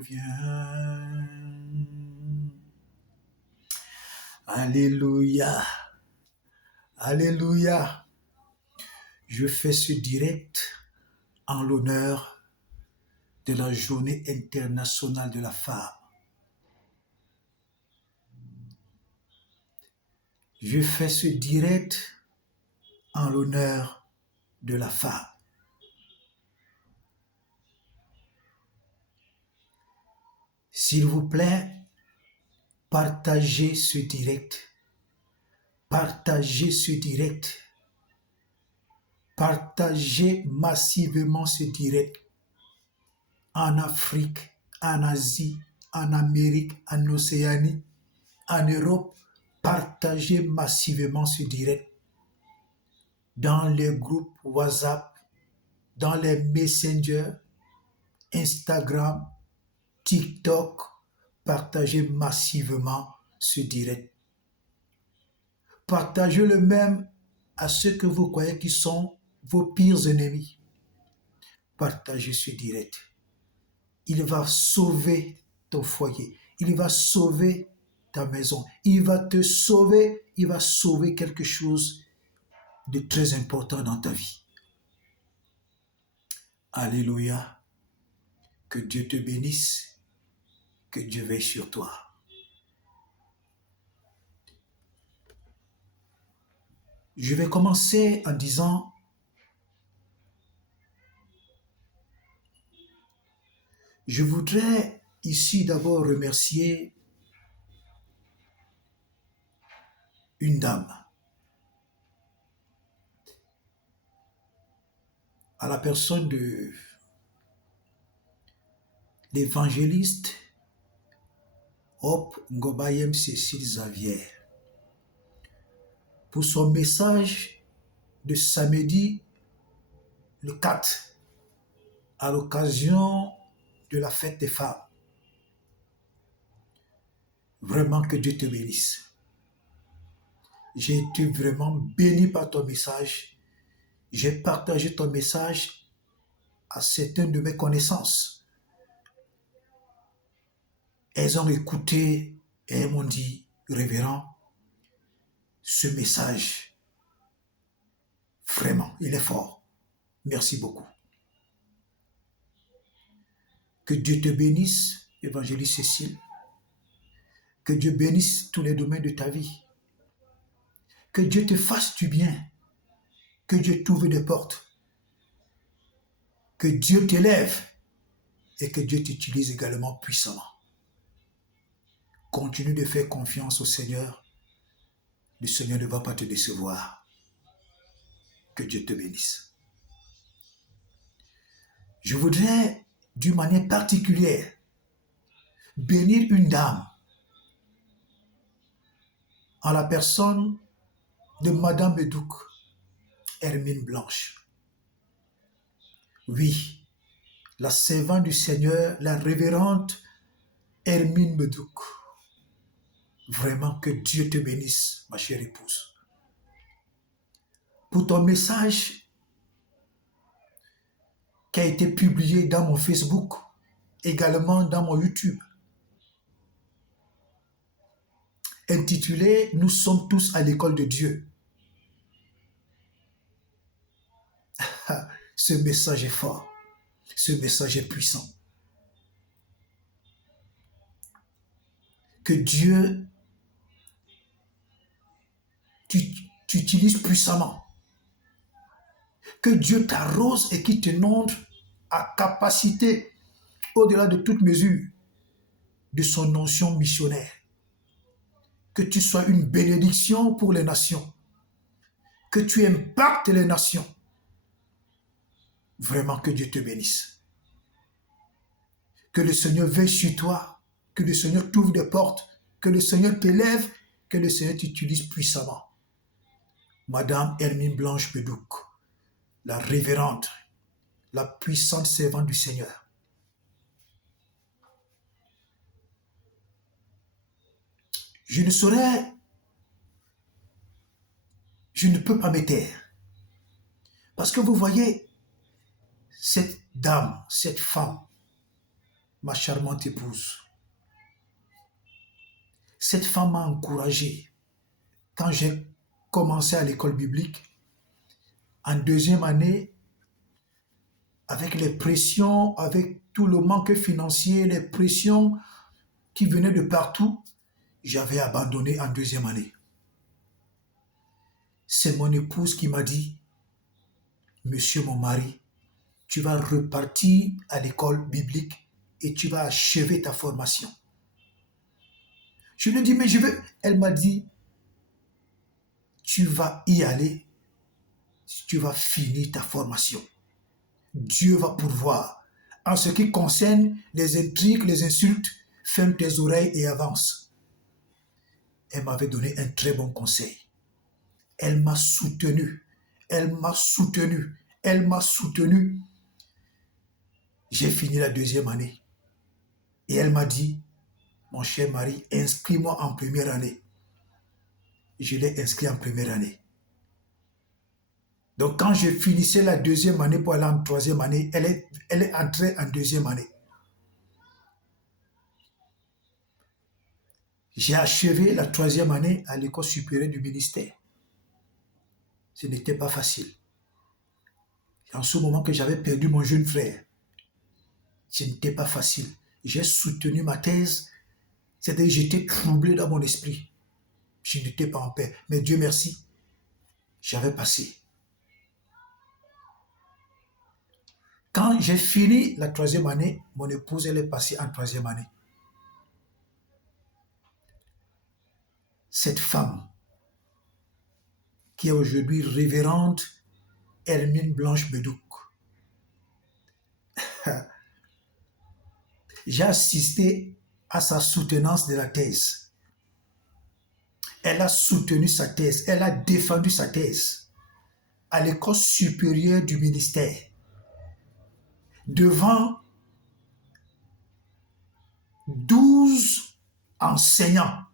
Viens. Alléluia. Alléluia. Je fais ce direct en l'honneur de la Journée internationale de la femme. Je fais ce direct en l'honneur de la femme. S'il vous plaît, partagez ce direct. Partagez ce direct. Partagez massivement ce direct en Afrique, en Asie, en Amérique, en Océanie, en Europe. Partagez massivement ce direct dans les groupes WhatsApp, dans les messengers, Instagram, TikTok. Partagez massivement ce direct. Partagez-le même à ceux que vous croyez qui sont vos pires ennemis. Partagez ce direct. Il va sauver ton foyer. Il va sauver ta maison. Il va te sauver. Il va sauver quelque chose de très important dans ta vie. Alléluia. Que Dieu te bénisse. Que Dieu veille sur toi. Je vais commencer en disant, je voudrais ici d'abord remercier une dame, à la personne de l'évangéliste Hope Ngobayem Cécile Xavier, pour son message de samedi le 4 à l'occasion de la fête des femmes. Vraiment que Dieu te bénisse. J'ai été vraiment béni par ton message. J'ai partagé ton message à certaines de mes connaissances. Elles ont écouté et elles m'ont dit, révérend, ce message, vraiment, il est fort. Merci beaucoup. Que Dieu te bénisse, évangéliste Cécile. Que Dieu bénisse tous les domaines de ta vie. Que Dieu te fasse du bien. Que Dieu t'ouvre des portes. Que Dieu t'élève et que Dieu t'utilise également puissamment. Continue de faire confiance au Seigneur. Le Seigneur ne va pas te décevoir. Que Dieu te bénisse. Je voudrais, d'une manière particulière, bénir une dame en la personne de Madame Bedouk, Hermine Blanche. Oui, la servante du Seigneur, la révérende Hermine Bedouk. Vraiment que Dieu te bénisse, ma chère épouse. Pour ton message qui a été publié dans mon Facebook, également dans mon YouTube, intitulé « Nous sommes tous à l'école de Dieu ». Ce message est fort, ce message est puissant. Que Dieu t'utilise puissamment. Que Dieu t'arrose et qu'il t'inonde à capacité, au-delà de toute mesure, de son onction missionnaire. Que tu sois une bénédiction pour les nations. Que tu impactes les nations. Vraiment que Dieu te bénisse. Que le Seigneur veille sur toi. Que le Seigneur t'ouvre des portes. Que le Seigneur t'élève. Que le Seigneur t'utilise puissamment. Madame Hermine Blanche Bedouk, la révérende, la puissante servante du Seigneur. Je ne peux pas me taire. Parce que vous voyez, cette dame, cette femme, ma charmante épouse. Cette femme m'a encouragé quand j'ai commencé à l'école biblique. En deuxième année, avec les pressions, avec tout le manque financier, les pressions qui venaient de partout, j'avais abandonné en deuxième année. C'est mon épouse qui m'a dit, monsieur mon mari, tu vas repartir à l'école biblique et tu vas achever ta formation. Je lui ai dit, mais je veux. Elle m'a dit, tu vas y aller, tu vas finir ta formation. Dieu va pourvoir. En ce qui concerne les intrigues, les insultes, ferme tes oreilles et avance. Elle m'avait donné un très bon conseil. Elle m'a soutenu. Elle m'a soutenu. Elle m'a soutenu. J'ai fini la deuxième année. Et elle m'a dit, mon cher mari, inscris-moi en première année. Je l'ai inscrit en première année. Donc quand je finissais la deuxième année pour aller en troisième année, elle est entrée en deuxième année. J'ai achevé la troisième année à l'école supérieure du ministère. Ce n'était pas facile. En ce moment que j'avais perdu mon jeune frère, ce n'était pas facile. J'ai soutenu ma thèse, c'est-à-dire que j'étais troublé dans mon esprit. Je n'étais pas en paix. Mais Dieu merci, j'avais passé. Quand j'ai fini la troisième année, mon épouse, elle est passée en troisième année. Cette femme, qui est aujourd'hui révérende Hermine Blanche Bedouc, j'ai assisté à sa soutenance de la thèse. Elle a soutenu sa thèse, elle a défendu sa thèse à l'école supérieure du ministère, devant 12 enseignants,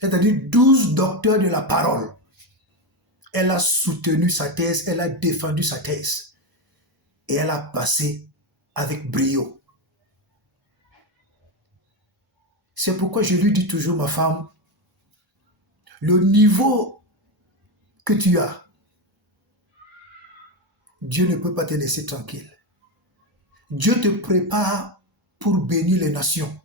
c'est-à-dire 12 docteurs de la parole. Elle a soutenu sa thèse, elle a défendu sa thèse et elle a passé avec brio. C'est pourquoi je lui dis toujours, ma femme, le niveau que tu as, Dieu ne peut pas te laisser tranquille. Dieu te prépare pour bénir les nations.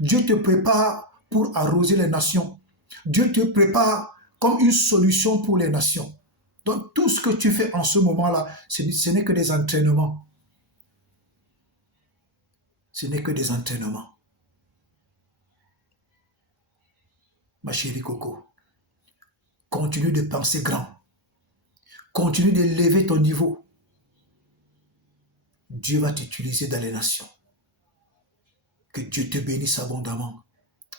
Dieu te prépare pour arroser les nations. Dieu te prépare comme une solution pour les nations. Donc tout ce que tu fais en ce moment-là, ce n'est que des entraînements. Ce n'est que des entraînements. Ma chérie Coco, continue de penser grand. Continue de lever ton niveau. Dieu va t'utiliser dans les nations. Que Dieu te bénisse abondamment.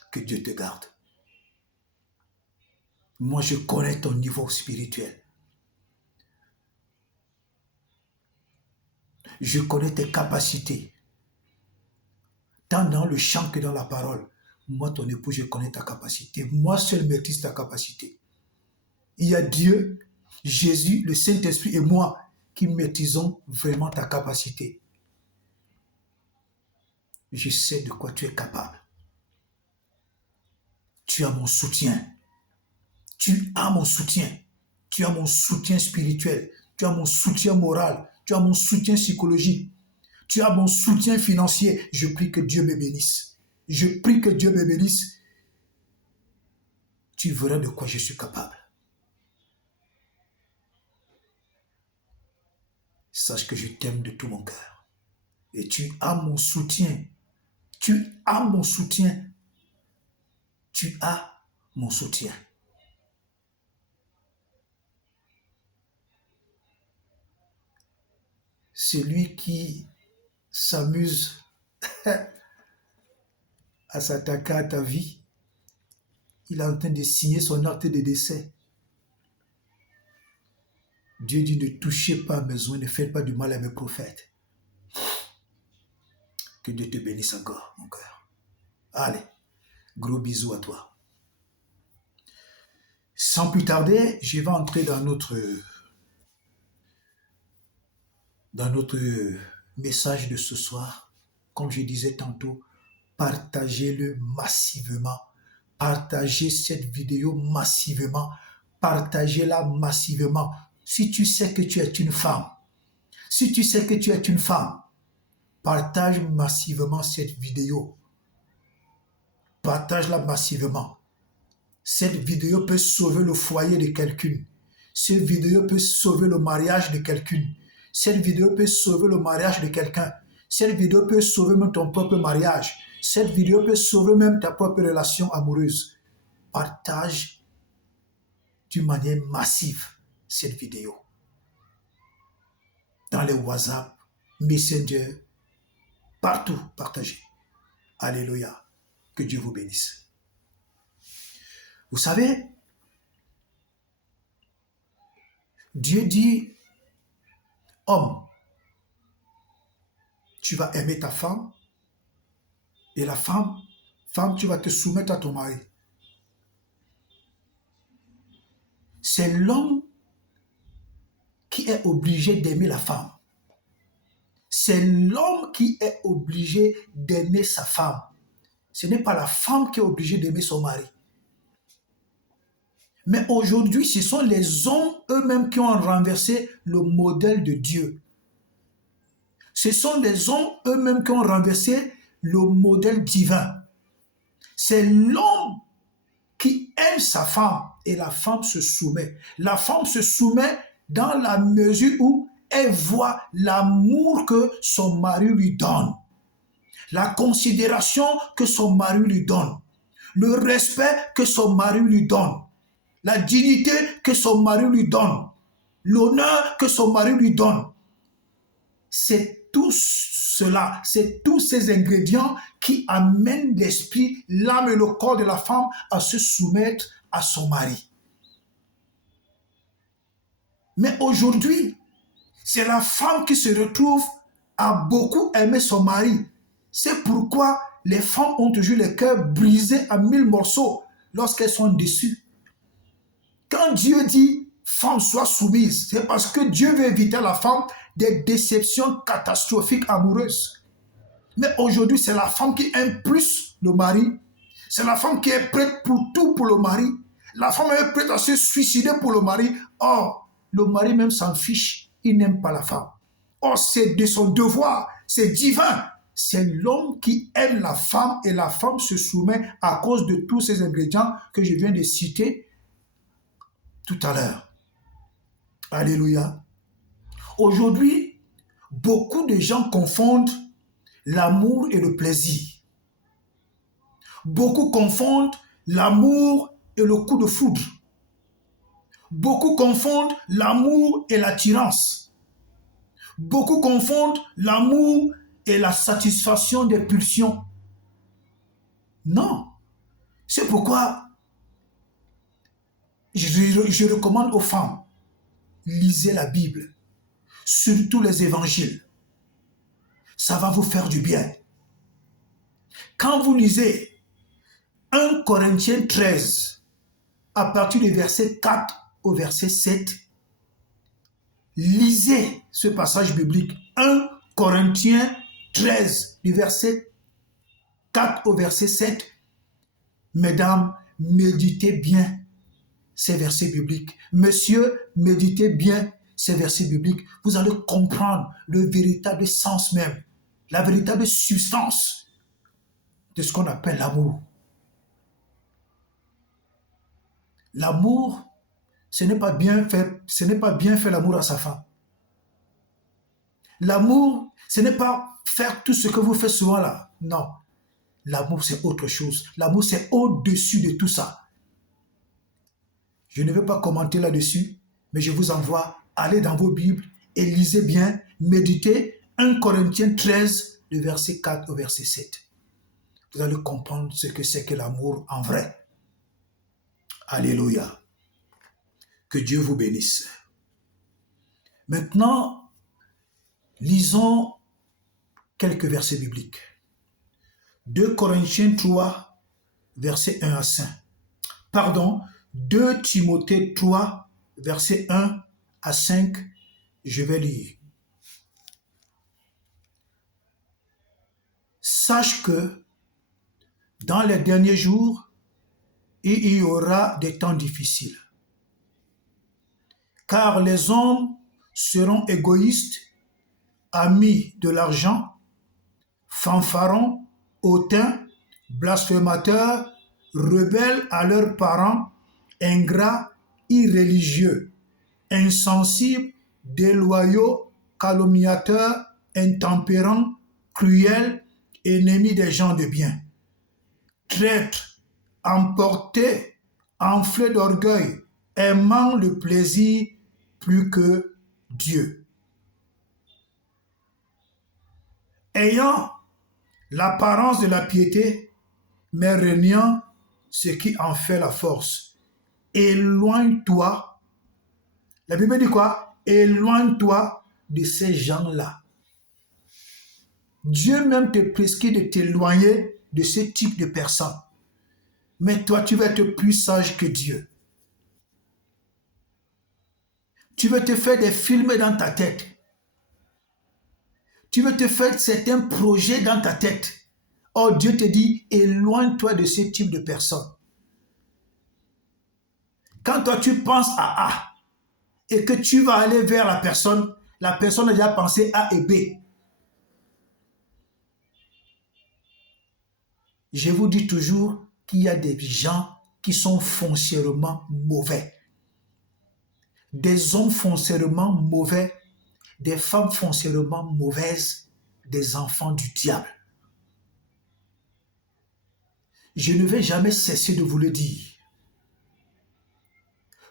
Que Dieu te garde. Moi, je connais ton niveau spirituel. Je connais tes capacités. Tant dans le chant que dans la parole. Moi, ton époux, je connais ta capacité. Moi seul maîtrise ta capacité. Il y a Dieu, Jésus, le Saint-Esprit et moi qui maîtrisons vraiment ta capacité. Je sais de quoi tu es capable. Tu as mon soutien. Tu as mon soutien. Tu as mon soutien spirituel. Tu as mon soutien moral. Tu as mon soutien psychologique. Tu as mon soutien financier. Je prie que Dieu me bénisse. Je prie que Dieu me bénisse. Tu verras de quoi je suis capable. Sache que je t'aime de tout mon cœur. Et tu as mon soutien. Tu as mon soutien. Tu as mon soutien. Celui qui s'amuse à s'attaquer à ta vie, il est en train de signer son acte de décès. Dieu dit, ne touchez pas à mes oins, ne faites pas du mal à mes prophètes. Que Dieu te bénisse encore, mon cœur. Allez, gros bisous à toi. Sans plus tarder, je vais entrer dans notre message de ce soir. comme je disais tantôt, partagez-le massivement. Partagez cette vidéo massivement. Partagez-la massivement. Si tu sais que tu es une femme, si tu sais que tu es une femme, partage massivement cette vidéo. Partage-la massivement. Cette vidéo peut sauver le foyer de quelqu'un. Cette vidéo peut sauver le mariage de quelqu'un. Cette vidéo peut sauver le mariage de quelqu'un. Cette vidéo peut sauver même ton propre mariage. Cette vidéo peut sauver même ta propre relation amoureuse. Partage d'une manière massive cette vidéo. Dans les WhatsApp, Messenger, partout, partagez. Alléluia. Que Dieu vous bénisse. Vous savez, Dieu dit, homme, tu vas aimer ta femme, et la femme, tu vas te soumettre à ton mari. C'est l'homme qui est obligé d'aimer la femme. C'est l'homme qui est obligé d'aimer sa femme. Ce n'est pas la femme qui est obligée d'aimer son mari. Mais aujourd'hui, ce sont les hommes eux-mêmes qui ont renversé le modèle de Dieu. Ce sont les hommes eux-mêmes qui ont renversé le modèle divin. C'est l'homme qui aime sa femme et la femme se soumet. La femme se soumet dans la mesure où elle voit l'amour que son mari lui donne, la considération que son mari lui donne, le respect que son mari lui donne, la dignité que son mari lui donne, l'honneur que son mari lui donne. C'est tout cela, c'est tous ces ingrédients qui amènent l'esprit, l'âme et le corps de la femme à se soumettre à son mari. Mais aujourd'hui, c'est la femme qui se retrouve à beaucoup aimer son mari. C'est pourquoi les femmes ont toujours le cœur brisé à 1000 morceaux lorsqu'elles sont déçues. Quand Dieu dit « femme, sois soumise », c'est parce que Dieu veut éviter à la femme des déceptions catastrophiques amoureuses. Mais aujourd'hui, c'est la femme qui aime plus le mari. C'est la femme qui est prête pour tout pour le mari. La femme est prête à se suicider pour le mari. Or, le mari même s'en fiche. Il n'aime pas la femme. Or, c'est de son devoir. C'est divin. C'est l'homme qui aime la femme et la femme se soumet à cause de tous ces ingrédients que je viens de citer tout à l'heure. Alléluia. Aujourd'hui, beaucoup de gens confondent l'amour et le plaisir. Beaucoup confondent l'amour et le coup de foudre. Beaucoup confondent l'amour et l'attirance. Beaucoup confondent l'amour et la satisfaction des pulsions. Non. C'est pourquoi je recommande aux femmes, lisez la Bible, surtout les évangiles. Ça va vous faire du bien. Quand vous lisez 1 Corinthiens 13, à partir du verset 4 au verset 7, lisez ce passage biblique. 1 Corinthiens 13, du verset 4 au verset 7. Mesdames, méditez bien ces versets bibliques. Messieurs, méditez bien ces versets bibliques. Vous allez comprendre le véritable sens même, la véritable substance de ce qu'on appelle l'amour. L'amour, ce n'est pas bien faire l'amour à sa femme. L'amour, ce n'est pas faire tout ce que vous faites souvent là. Non. L'amour, c'est autre chose. L'amour, c'est au-dessus de tout ça. Je ne vais pas commenter là-dessus, mais je vous envoie, allez dans vos Bibles et lisez bien, méditez 1 Corinthiens 13, le verset 4 au verset 7. Vous allez comprendre ce que c'est que l'amour en vrai. Alléluia. Que Dieu vous bénisse. Maintenant, lisons quelques versets bibliques. 2 Corinthiens 3, versets 1 à 5. Pardon, 2 Timothée 3, versets 1 à 5. Je vais lire. sache que dans les derniers jours, il y aura des temps difficiles. Car les hommes seront égoïstes, amis de l'argent, fanfarons, hautains, blasphémateurs, rebelles à leurs parents, ingrats, irréligieux, insensibles, déloyaux, calomniateurs, intempérants, cruels, ennemis des gens de bien, traîtres, emportés, enflés d'orgueil, aimant le plaisir plus que Dieu. Ayant l'apparence de la piété, mais reniant ce qui en fait la force. Éloigne-toi. La Bible dit quoi? Éloigne-toi de ces gens-là. Dieu même te prescrit de t'éloigner de ce type de personnes. Mais toi, tu vas être plus sage que Dieu. Tu veux te faire des films dans ta tête. Tu veux te faire certains projets dans ta tête. Or, Dieu te dit, éloigne-toi de ce type de personnes. Quand toi, tu penses à A et que tu vas aller vers la personne a déjà pensé A et B. Je vous dis toujours qu'il y a des gens qui sont foncièrement mauvais. Des hommes foncièrement mauvais, des femmes foncièrement mauvaises, des enfants du diable. Je ne vais jamais cesser de vous le dire.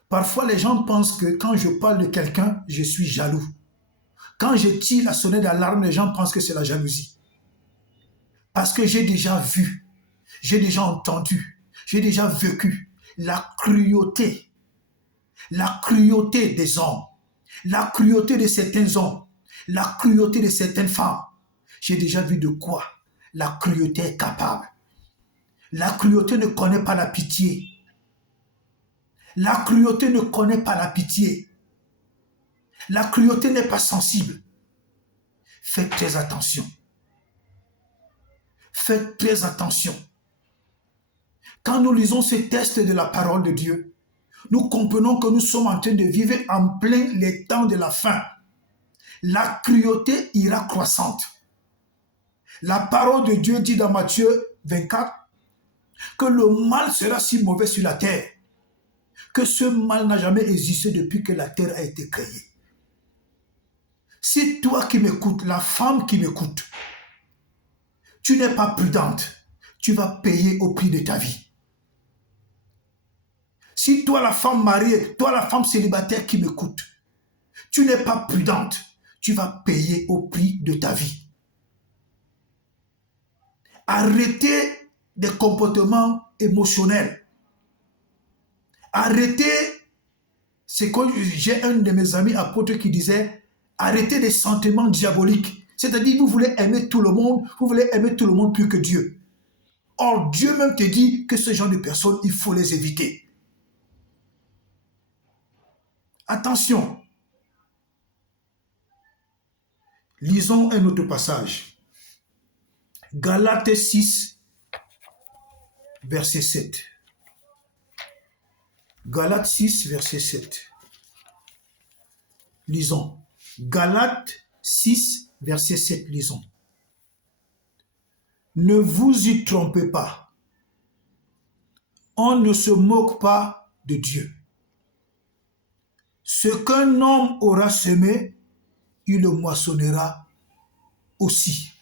Parfois, les gens pensent que quand je parle de quelqu'un, je suis jaloux. Quand je tire la sonnette d'alarme, les gens pensent que c'est la jalousie. Parce que j'ai déjà vu, j'ai déjà entendu, j'ai déjà vécu la cruauté des hommes, la cruauté de certains hommes, la cruauté de certaines femmes. J'ai déjà vu de quoi la cruauté est capable. La cruauté ne connaît pas la pitié. La cruauté ne connaît pas la pitié. La cruauté n'est pas sensible. Faites très attention. Faites très attention. Quand nous lisons ces textes de la parole de Dieu, nous comprenons que nous sommes en train de vivre en plein les temps de la fin. La cruauté ira croissante. La parole de Dieu dit dans Matthieu 24 que le mal sera si mauvais sur la terre que ce mal n'a jamais existé depuis que la terre a été créée. Si toi qui m'écoutes, la femme qui m'écoute, tu n'es pas prudente, tu vas payer au prix de ta vie. Si toi la femme mariée, toi la femme célibataire qui m'écoute, tu n'es pas prudente, tu vas payer au prix de ta vie. Arrêtez des comportements émotionnels. Arrêtez, c'est comme j'ai un de mes amis apôtres qui disait, arrêtez des sentiments diaboliques. C'est-à-dire, vous voulez aimer tout le monde, vous voulez aimer tout le monde plus que Dieu. Or, Dieu même te dit que ce genre de personnes, il faut les éviter. Attention. Lisons un autre passage. Galates 6, verset 7. Galates 6, verset 7. Lisons. Galates 6, verset 7, lisons. Ne vous y trompez pas. On ne se moque pas de Dieu. Ce qu'un homme aura semé, il le moissonnera aussi.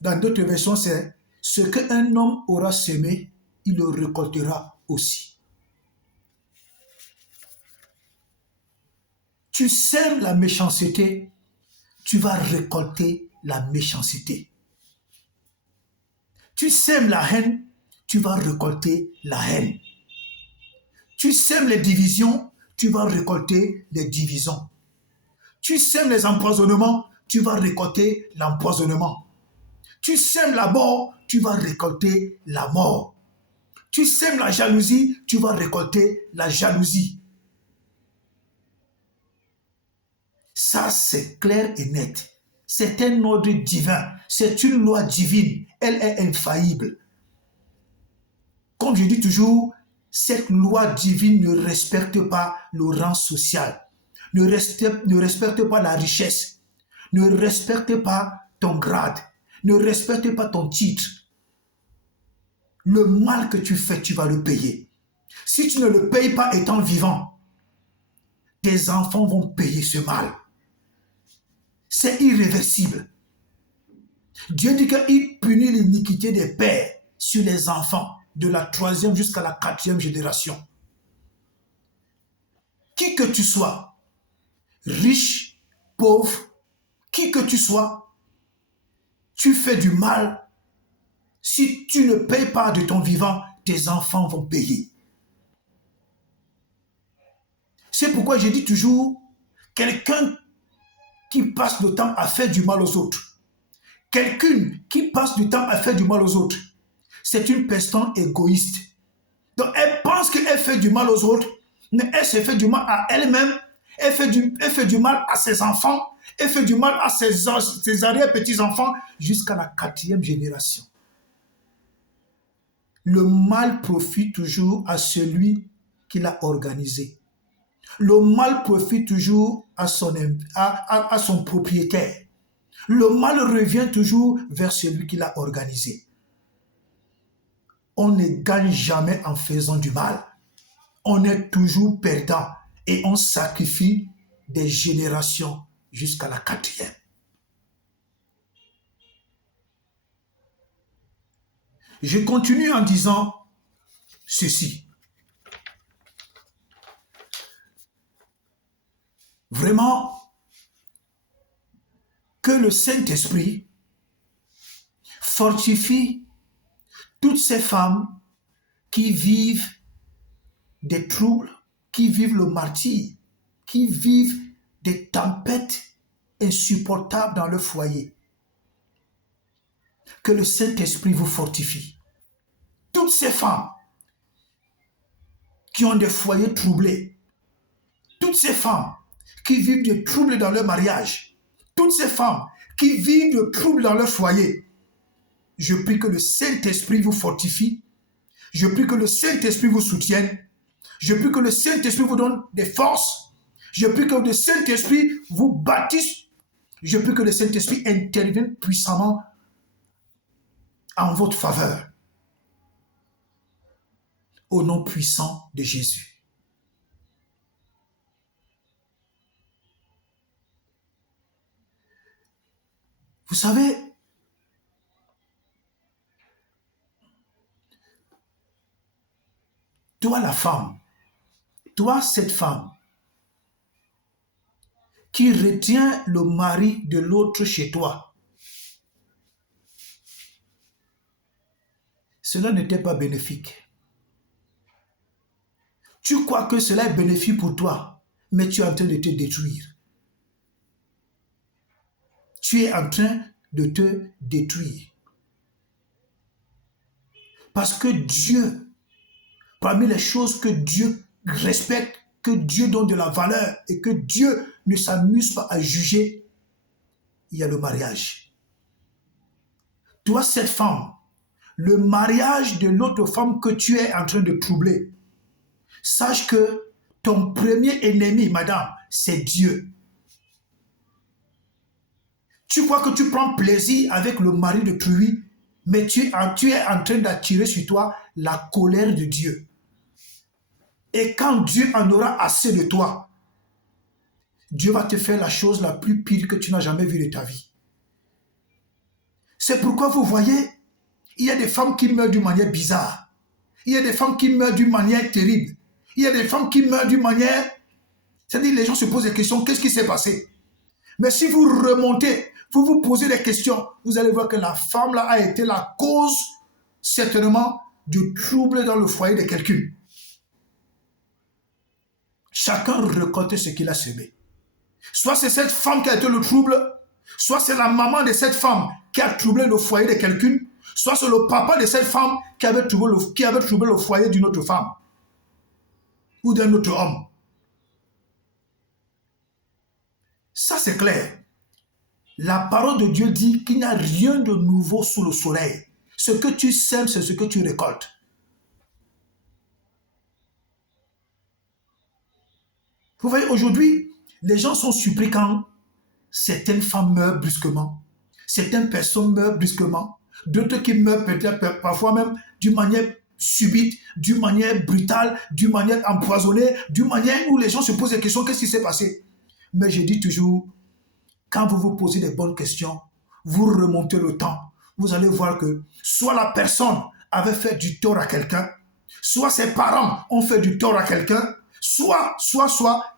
Dans d'autres versions, c'est ce qu'un homme aura semé, il le récoltera aussi. Tu sèmes la méchanceté, tu vas récolter la méchanceté. Tu sèmes la haine, tu vas récolter la haine. Tu sèmes les divisions, tu vas récolter les divisions. Tu sèmes les empoisonnements, tu vas récolter l'empoisonnement. Tu sèmes la mort, tu vas récolter la mort. Tu sèmes la jalousie, tu vas récolter la jalousie. Ça, c'est clair et net. C'est un ordre divin. C'est une loi divine. Elle est infaillible. Comme je dis toujours, cette loi divine ne respecte pas le rang social, ne respecte pas la richesse, ne respecte pas ton grade, ne respecte pas ton titre. Le mal que tu fais, tu vas le payer. Si tu ne le payes pas étant vivant, tes enfants vont payer ce mal. C'est irréversible. Dieu dit qu'il punit l'iniquité des pères sur les enfants de la 3e jusqu'à la 4e génération. Qui que tu sois, riche, pauvre, qui que tu sois, tu fais du mal. Si tu ne payes pas de ton vivant, tes enfants vont payer. C'est pourquoi je dis toujours, quelqu'un qui passe le temps à faire du mal aux autres, quelqu'une qui passe du temps à faire du mal aux autres, c'est une personne égoïste. Donc elle pense qu'elle fait du mal aux autres, mais elle se fait du mal à elle-même, elle fait du mal à ses enfants, elle fait du mal à ses arrière-petits-enfants jusqu'à la 4e génération. Le mal profite toujours à celui qui l'a organisé. Le mal profite toujours à son propriétaire. Le mal revient toujours vers celui qui l'a organisé. On ne gagne jamais en faisant du mal. On est toujours perdant et on sacrifie des générations jusqu'à la 4e. Je continue en disant ceci. Vraiment, que le Saint-Esprit fortifie toutes ces femmes qui vivent des troubles, qui vivent le martyre, qui vivent des tempêtes insupportables dans leur foyer. Que le Saint-Esprit vous fortifie. Toutes ces femmes qui ont des foyers troublés, toutes ces femmes qui vivent des troubles dans leur mariage, toutes ces femmes qui vivent des troubles dans leur foyer, je prie que le Saint-Esprit vous fortifie, je prie que le Saint-Esprit vous soutienne, je prie que le Saint-Esprit vous donne des forces, je prie que le Saint-Esprit vous bâtisse, je prie que le Saint-Esprit intervienne puissamment en votre faveur. Au nom puissant de Jésus. Vous savez, toi la femme, toi cette femme qui retient le mari de l'autre chez toi, cela n'était pas bénéfique. Tu crois que cela est bénéfique pour toi, mais tu es en train de te détruire. Tu es en train de te détruire. Parce que Dieu, parmi les choses que Dieu respecte, que Dieu donne de la valeur et que Dieu ne s'amuse pas à juger, il y a le mariage. Toi, cette femme, le mariage de l'autre femme que tu es en train de troubler, sache que ton premier ennemi, madame, c'est Dieu. Tu crois que tu prends plaisir avec le mari de d'autrui, mais tu es en train d'attirer sur toi la colère de Dieu. Et quand Dieu en aura assez de toi, Dieu va te faire la chose la plus pire que tu n'as jamais vue de ta vie. C'est pourquoi vous voyez, il y a des femmes qui meurent d'une manière bizarre. Il y a des femmes qui meurent d'une manière terrible. Il y a des femmes qui meurent d'une manière... C'est-à-dire, les gens se posent des questions, qu'est-ce qui s'est passé? Mais si vous remontez, vous vous posez des questions, vous allez voir que la femme là a été la cause, certainement, du trouble dans le foyer de quelqu'un. Chacun récolte ce qu'il a semé. Soit c'est cette femme qui a été le trouble, soit c'est la maman de cette femme qui a troublé le foyer de quelqu'un, soit c'est le papa de cette femme qui avait troublé le foyer d'une autre femme ou d'un autre homme. Ça, c'est clair. La parole de Dieu dit qu'il n'y a rien de nouveau sous le soleil. Ce que tu sèmes, c'est ce que tu récoltes. Vous voyez, aujourd'hui, les gens sont surpris quand certaines femmes meurent brusquement, certaines personnes meurent brusquement, d'autres qui meurent peut-être parfois même d'une manière subite, d'une manière brutale, d'une manière empoisonnée, d'une manière où les gens se posent des questions, qu'est-ce qui s'est passé? Mais je dis toujours, quand vous vous posez des bonnes questions, vous remontez le temps, vous allez voir que soit la personne avait fait du tort à quelqu'un, soit ses parents ont fait du tort à quelqu'un, soit,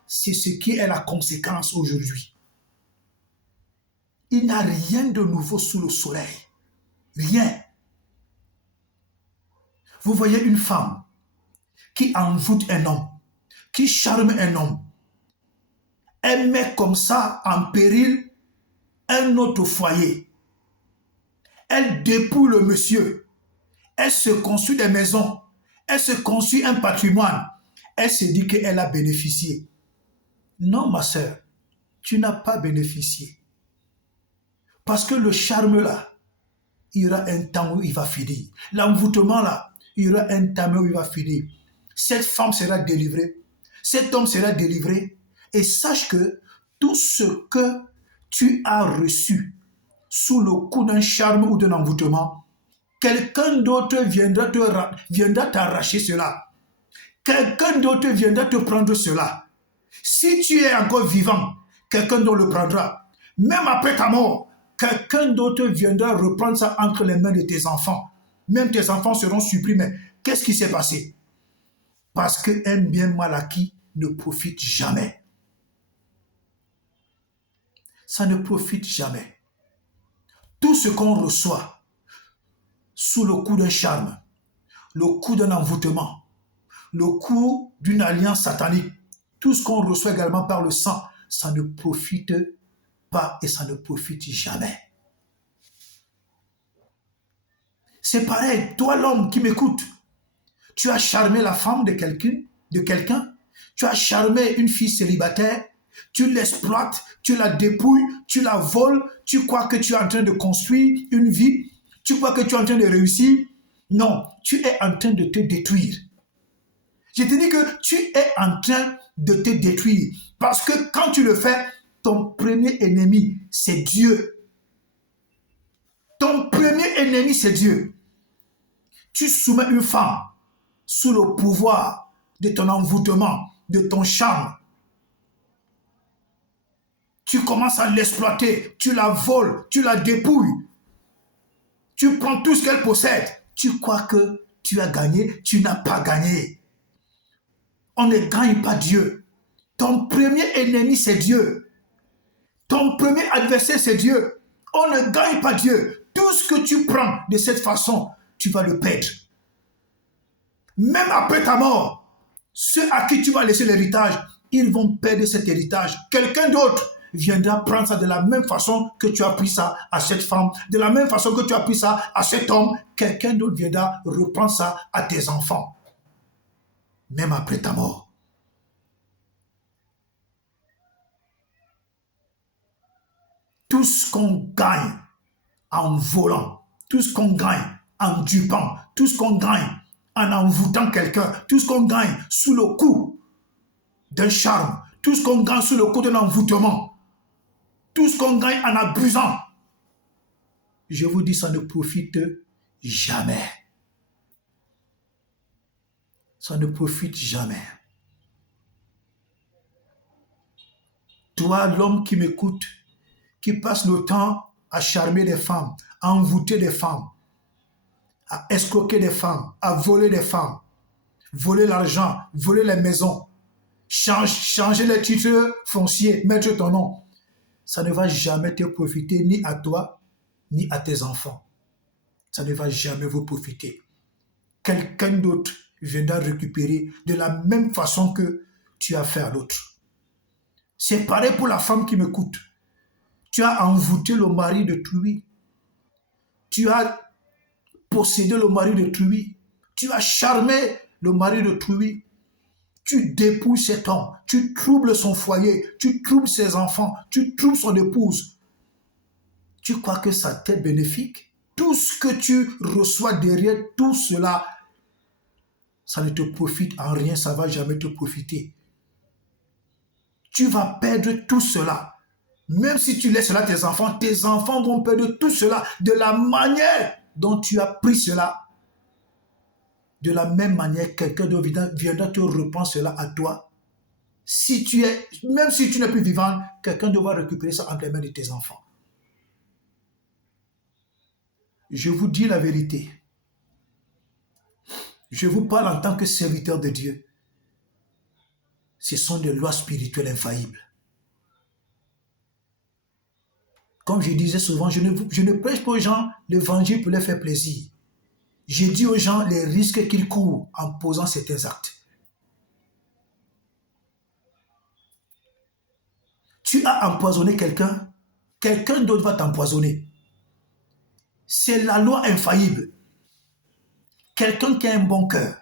c'est ce qui est la conséquence aujourd'hui. Il n'y a rien de nouveau sous le soleil. Rien. Vous voyez une femme qui envoûte un homme, qui charme un homme. Elle met comme ça en péril un autre foyer. Elle dépouille le monsieur. Elle se construit des maisons. Elle se construit un patrimoine. Elle se dit qu'elle a bénéficié. Non, ma sœur, tu n'as pas bénéficié. Parce que le charme là, il y aura un temps où il va finir. L'envoûtement là, il y aura un temps où il va finir. Cette femme sera délivrée. Cet homme sera délivré. Et sache que tout ce que tu as reçu sous le coup d'un charme ou d'un envoûtement, quelqu'un d'autre viendra t'arracher cela. Quelqu'un d'autre viendra te prendre cela. Si tu es encore vivant, quelqu'un d'autre le prendra. Même après ta mort, quelqu'un d'autre viendra reprendre ça entre les mains de tes enfants. Même tes enfants seront supprimés. Qu'est-ce qui s'est passé? Parce qu'un bien mal acquis ne profite jamais. Ça ne profite jamais. Tout ce qu'on reçoit sous le coup d'un charme, le coup d'un envoûtement, le coup d'une alliance satanique, tout ce qu'on reçoit également par le sang, ça ne profite pas et ça ne profite jamais. C'est pareil, toi l'homme qui m'écoute, tu as charmé la femme de quelqu'un, tu as charmé une fille célibataire, tu l'exploites, tu la dépouilles, tu la voles, tu crois que tu es en train de construire une vie, tu crois que tu es en train de réussir. Non, tu es en train de te détruire. Je te dis que tu es en train de te détruire. Parce que quand tu le fais, ton premier ennemi, c'est Dieu. Ton premier ennemi, c'est Dieu. Tu soumets une femme sous le pouvoir de ton envoûtement, de ton charme. Tu commences à l'exploiter, tu la voles, tu la dépouilles. Tu prends tout ce qu'elle possède. Tu crois que tu as gagné, tu n'as pas gagné. On ne gagne pas Dieu. Ton premier ennemi, c'est Dieu. Ton premier adversaire, c'est Dieu. On ne gagne pas Dieu. Tout ce que tu prends de cette façon, tu vas le perdre. Même après ta mort, ceux à qui tu vas laisser l'héritage, ils vont perdre cet héritage. Quelqu'un d'autre viendra prendre ça de la même façon que tu as pris ça à cette femme, de la même façon que tu as pris ça à cet homme. Quelqu'un d'autre viendra reprendre ça à tes enfants. Même après ta mort. Tout ce qu'on gagne en volant, tout ce qu'on gagne en dupant, tout ce qu'on gagne en envoûtant quelqu'un, tout ce qu'on gagne sous le coup d'un charme, tout ce qu'on gagne sous le coup d'un envoûtement, tout ce qu'on gagne en abusant, je vous dis, ça ne profite jamais. Ça ne profite jamais. Toi, l'homme qui m'écoute, qui passe le temps à charmer des femmes, à envoûter des femmes, à escroquer des femmes, à voler des femmes, voler l'argent, voler les maisons, changer les titres fonciers, mettre ton nom. Ça ne va jamais te profiter ni à toi, ni à tes enfants. Ça ne va jamais vous profiter. Quelqu'un d'autre viendra récupérer de la même façon que tu as fait à l'autre. C'est pareil pour la femme qui m'écoute. Tu as envoûté le mari d'autrui. Tu as possédé le mari d'autrui. Tu as charmé le mari d'autrui. Tu dépouilles cet homme. Tu troubles son foyer. Tu troubles ses enfants. Tu troubles son épouse. Tu crois que ça t'est bénéfique? Tout ce que tu reçois derrière tout cela, ça ne te profite en rien, ça ne va jamais te profiter. Tu vas perdre tout cela. Même si tu laisses cela à tes enfants vont perdre tout cela de la manière dont tu as pris cela. De la même manière, quelqu'un d'autre viendra te reprendre cela à toi. Même si tu n'es plus vivant, quelqu'un devra récupérer ça entre les mains de tes enfants. Je vous dis la vérité. Je vous parle en tant que serviteur de Dieu. Ce sont des lois spirituelles infaillibles. Comme je disais souvent, je ne prêche pas aux gens l'évangile pour leur faire plaisir. Je dis aux gens les risques qu'ils courent en posant certains actes. Tu as empoisonné quelqu'un, quelqu'un d'autre va t'empoisonner. C'est la loi infaillible. Quelqu'un qui a un bon cœur,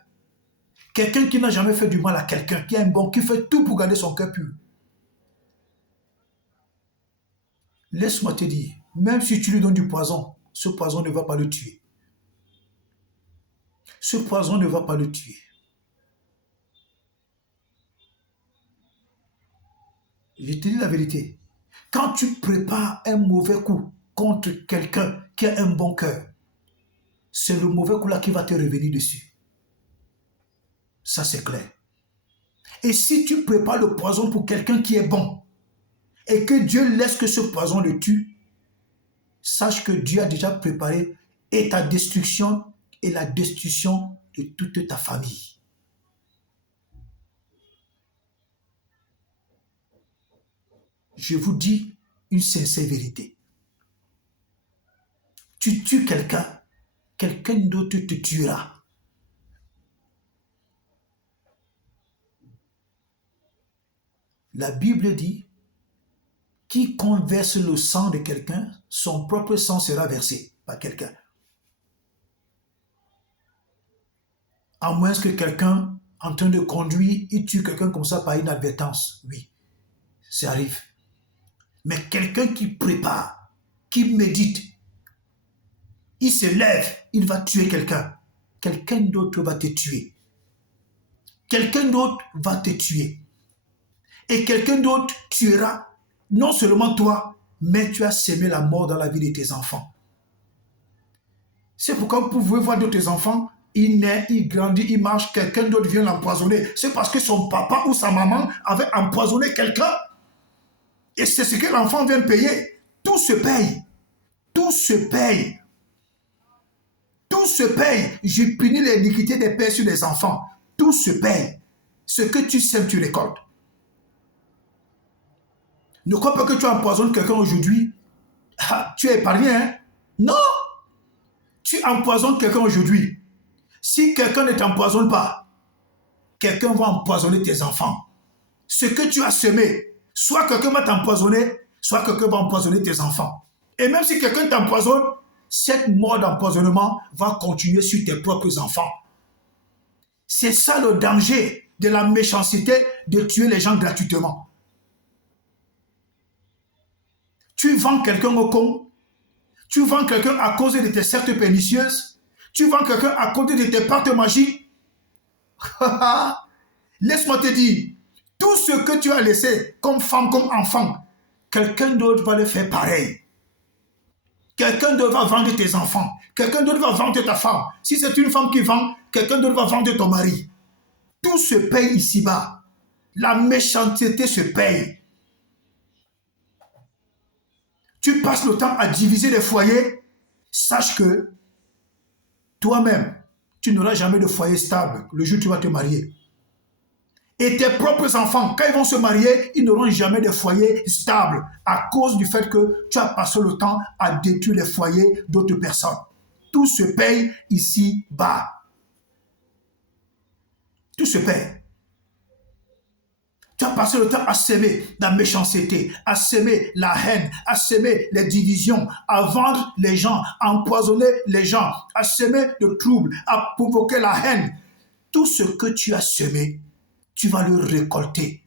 quelqu'un qui n'a jamais fait du mal à quelqu'un, qui fait tout pour garder son cœur pur. Laisse-moi te dire, même si tu lui donnes du poison, ce poison ne va pas le tuer. Ce poison ne va pas le tuer. Je te dis la vérité. Quand tu prépares un mauvais coup contre quelqu'un qui a un bon cœur, c'est le mauvais coup là qui va te revenir dessus. Ça, c'est clair. Et si tu prépares le poison pour quelqu'un qui est bon, et que Dieu laisse que ce poison le tue, sache que Dieu a déjà préparé et ta destruction et la destruction de toute ta famille. Je vous dis une sincère vérité. Tu tues quelqu'un, quelqu'un d'autre te tuera. La Bible dit, quiconque verse le sang de quelqu'un, son propre sang sera versé par quelqu'un. À moins que quelqu'un, en train de conduire, il tue quelqu'un comme ça par inadvertance. Oui, ça arrive. Mais quelqu'un qui prépare, qui médite, il se lève, il va tuer quelqu'un. Quelqu'un d'autre va te tuer. Quelqu'un d'autre va te tuer. Et quelqu'un d'autre tuera non seulement toi, mais tu as sémé la mort dans la vie de tes enfants. C'est pourquoi vous pouvez voir de tes enfants, il naît, il grandit, il marche, quelqu'un d'autre vient l'empoisonner. C'est parce que son papa ou sa maman avait empoisonné quelqu'un. Et c'est ce que l'enfant vient payer. Tout se paye. Tout se paye. Tout se paye. Je punis l'iniquité des pères sur les enfants. Tout se paye. Ce que tu sèmes, tu récoltes. Ne crois pas que tu empoisonnes quelqu'un aujourd'hui. Ah, tu es épargné, hein? Non! Tu empoisonnes quelqu'un aujourd'hui. Si quelqu'un ne t'empoisonne pas, quelqu'un va empoisonner tes enfants. Ce que tu as semé, soit quelqu'un va t'empoisonner, soit quelqu'un va empoisonner tes enfants. Et même si quelqu'un t'empoisonne, cette mort d'empoisonnement va continuer sur tes propres enfants. C'est ça le danger de la méchanceté de tuer les gens gratuitement. Tu vends quelqu'un au con, tu vends quelqu'un à cause de tes sectes pernicieuses, tu vends quelqu'un à cause de tes pactes magiques. Laisse-moi te dire, tout ce que tu as laissé comme femme, comme enfant, quelqu'un d'autre va le faire pareil. Quelqu'un d'autre va vendre tes enfants. Quelqu'un d'autre va vendre ta femme. Si c'est une femme qui vend, quelqu'un d'autre va vendre ton mari. Tout se paye ici-bas. La méchanceté se paye. Tu passes le temps à diviser les foyers. Sache que toi-même, tu n'auras jamais de foyer stable le jour où tu vas te marier. Et tes propres enfants, quand ils vont se marier, ils n'auront jamais de foyer stable à cause du fait que tu as passé le temps à détruire les foyers d'autres personnes. Tout se paye ici-bas. Tout se paye. Tu as passé le temps à s'aimer la méchanceté, à s'aimer la haine, à s'aimer les divisions, à vendre les gens, à empoisonner les gens, à s'aimer le trouble, à provoquer la haine. Tout ce que tu as semé, tu vas le récolter.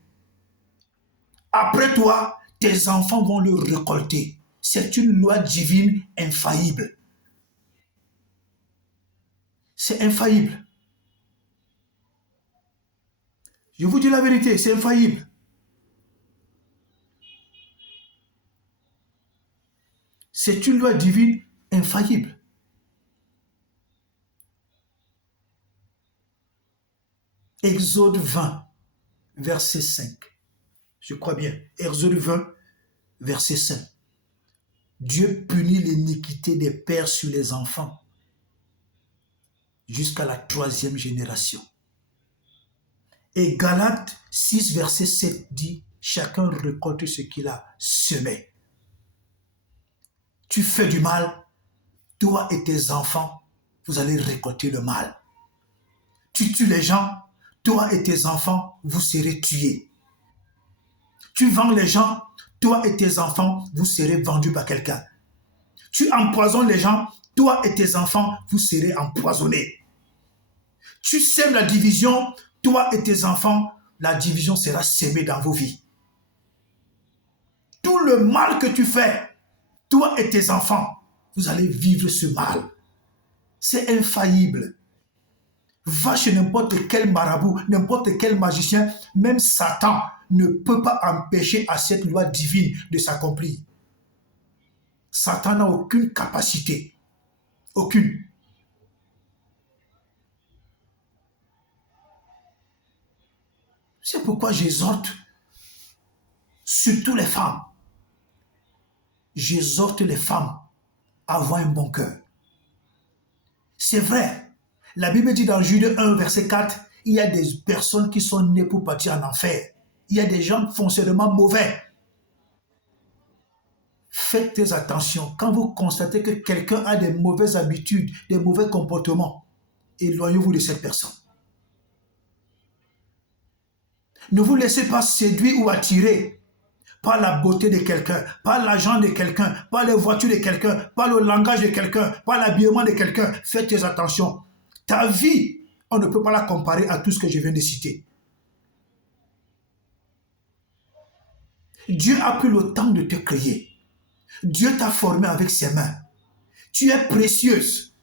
Après toi, tes enfants vont le récolter. c'est une loi divine infaillible. C'est infaillible. Je vous dis la vérité, c'est infaillible. C'est une loi divine infaillible. Exode 20, verset 5. Je crois bien. Exode 20, verset 5. Dieu punit l'iniquité des pères sur les enfants jusqu'à la 3e génération. Et Galates 6, verset 7 dit, chacun récolte ce qu'il a semé. Tu fais du mal, toi et tes enfants, vous allez récolter le mal. Tu tues les gens, toi et tes enfants, vous serez tués. Tu vends les gens, toi et tes enfants, vous serez vendus par quelqu'un. Tu empoisonnes les gens, toi et tes enfants, vous serez empoisonnés. Tu sèmes la division, toi et tes enfants, la division sera sémée dans vos vies. Tout le mal que tu fais, toi et tes enfants, vous allez vivre ce mal. C'est infaillible. Va chez n'importe quel marabout, n'importe quel magicien, même Satan ne peut pas empêcher à cette loi divine de s'accomplir. Satan n'a aucune capacité. Aucune. C'est pourquoi j'exhorte surtout les femmes. J'exhorte les femmes à avoir un bon cœur. C'est vrai. La Bible dit dans Jude 1, verset 4, il y a des personnes qui sont nées pour partir en enfer. Il y a des gens foncièrement mauvais. Faites attention. Quand vous constatez que quelqu'un a des mauvaises habitudes, des mauvais comportements, éloignez-vous de cette personne. Ne vous laissez pas séduire ou attirer par la beauté de quelqu'un, par l'argent de quelqu'un, par les voitures de quelqu'un, par le langage de quelqu'un, par l'habillement de quelqu'un. Faites attention. Ta vie, on ne peut pas la comparer à tout ce que je viens de citer. Dieu a pris le temps de te créer. Dieu t'a formé avec ses mains. Tu es précieuse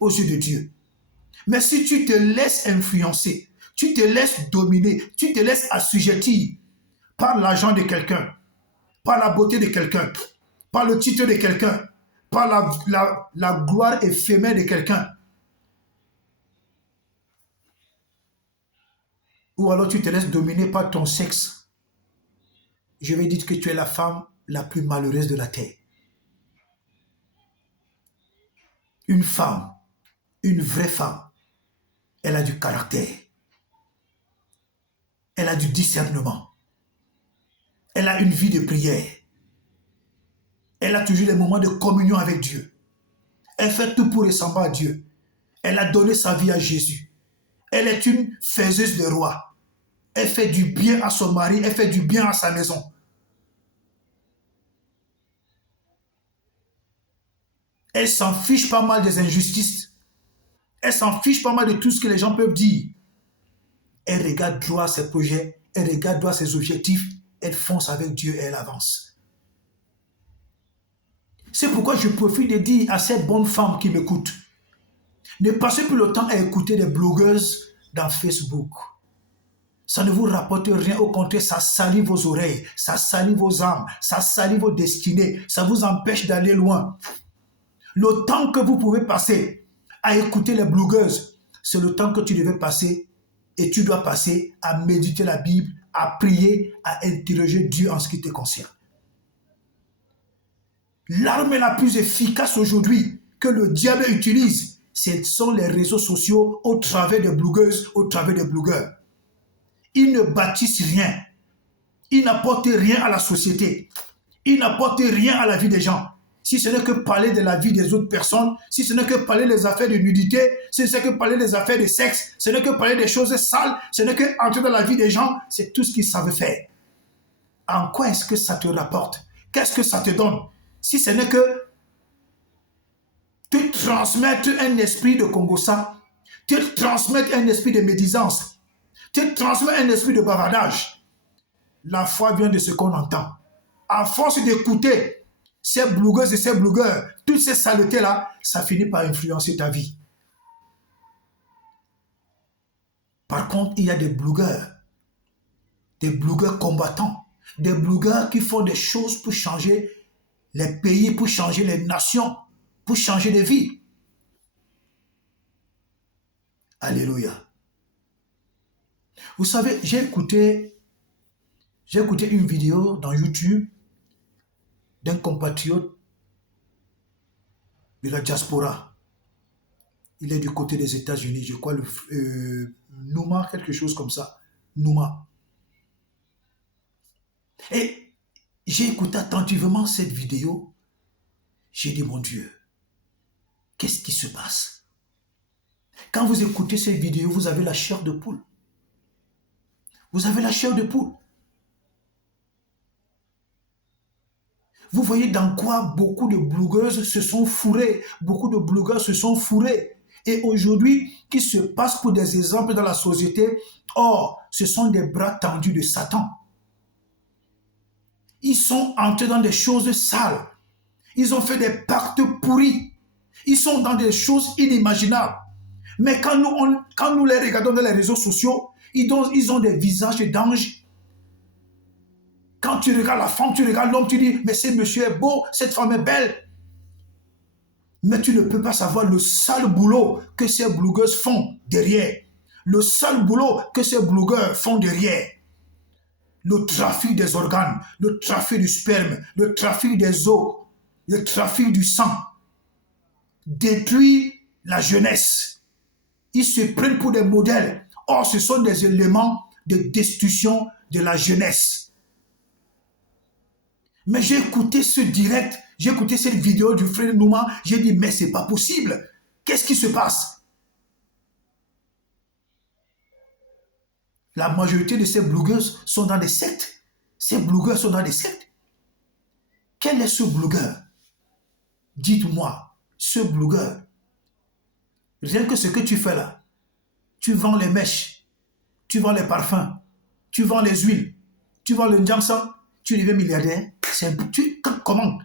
aux yeux de Dieu. Mais si tu te laisses influencer, tu te laisses dominer, tu te laisses assujettir par l'argent de quelqu'un, par la beauté de quelqu'un, par le titre de quelqu'un, par la gloire éphémère de quelqu'un, ou alors tu te laisses dominer par ton sexe, je vais dire que tu es la femme la plus malheureuse de la terre. Une femme, une vraie femme, elle a du caractère. Elle a du discernement. Elle a une vie de prière. Elle a toujours des moments de communion avec Dieu. Elle fait tout pour ressembler à Dieu. Elle a donné sa vie à Jésus. Elle est une faiseuse de roi. Elle fait du bien à son mari, elle fait du bien à sa maison. Elle s'en fiche pas mal des injustices. Elle s'en fiche pas mal de tout ce que les gens peuvent dire. Elle regarde droit ses projets, elle regarde droit ses objectifs, elle fonce avec Dieu et elle avance. C'est pourquoi je profite de dire à ces bonnes femmes qui m'écoutent, ne passez plus le temps à écouter des blogueuses dans Facebook. Ça ne vous rapporte rien, au contraire, ça salit vos oreilles, ça salit vos âmes, ça salit vos destinées, ça vous empêche d'aller loin. Le temps que vous pouvez passer à écouter les blogueuses, c'est le temps que tu devais passer et tu dois passer à méditer la Bible, à prier, à interroger Dieu en ce qui te concerne. L'arme la plus efficace aujourd'hui que le diable utilise, ce sont les réseaux sociaux au travers des blogueuses, au travers des blogueurs. Ils ne bâtissent rien. Ils n'apportent rien à la société. Ils n'apportent rien à la vie des gens. Si ce n'est que parler de la vie des autres personnes, si ce n'est que parler des affaires de nudité, si ce n'est que parler des affaires de sexe, ce n'est que parler des choses sales, ce n'est que entrer dans la vie des gens, c'est tout ce qu'ils savent faire. En quoi est-ce que ça te rapporte? Qu'est-ce que ça te donne? Si ce n'est que te transmettre un esprit de Congossa, te transmettre un esprit de médisance, te transmettre un esprit de bavardage. La foi vient de ce qu'on entend. À force d'écouter ces blogueuses et ces blogueurs, toutes ces saletés-là, ça finit par influencer ta vie. Par contre, il y a des blogueurs combattants, des blogueurs qui font des choses pour changer les pays, pour changer les nations, pour changer les vies. Alléluia. Vous savez, j'ai écouté une vidéo dans YouTube d'un compatriote de la diaspora. Il est du côté des États-Unis, je crois, Nouma, quelque chose comme ça. Nouma. Et j'ai écouté attentivement cette vidéo. J'ai dit, mon Dieu, qu'est-ce qui se passe? Quand vous écoutez cette vidéo, vous avez la chair de poule. Vous avez la chair de poule. Vous voyez dans quoi beaucoup de blogueuses se sont fourrées. Beaucoup de blogueurs se sont fourrés. Et aujourd'hui, qui se passent pour des exemples dans la société, or, ce sont des bras tendus de Satan. Ils sont entrés dans des choses sales. Ils ont fait des pactes pourris. Ils sont dans des choses inimaginables. Mais quand nous les regardons dans les réseaux sociaux, ils ont des visages d'anges. Quand tu regardes la femme, tu regardes l'homme, tu dis, mais ce monsieur est beau, cette femme est belle. Mais tu ne peux pas savoir le sale boulot que ces blogueuses font derrière. Le sale boulot que ces blogueurs font derrière. Le trafic des organes, le trafic du sperme, le trafic des os, le trafic du sang. Détruit la jeunesse. Ils se prennent pour des modèles. Or, ce sont des éléments de destruction de la jeunesse. Mais j'ai écouté ce direct, j'ai écouté cette vidéo du frère Nouma, j'ai dit, mais c'est pas possible. Qu'est-ce qui se passe? La majorité de ces blogueuses sont dans des sectes. Ces blogueurs sont dans des sectes. Quel est ce blogueur? Dites-moi, ce blogueur, rien que ce que tu fais là, tu vends les mèches, tu vends les parfums, tu vends les huiles, tu vends le njamsan, tu deviens milliardaire. Comment?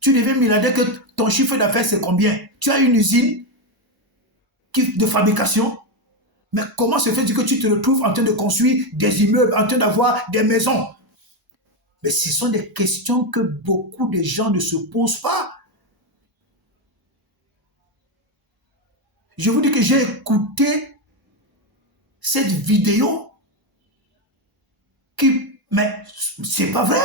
Tu deviens milliardaire que ton chiffre d'affaires c'est combien? Tu as une usine de fabrication, mais comment se fait-il que tu te retrouves en train de construire des immeubles, en train d'avoir des maisons? Mais ce sont des questions que beaucoup de gens ne se posent pas. Je vous dis que j'ai écouté cette vidéo mais c'est pas vrai.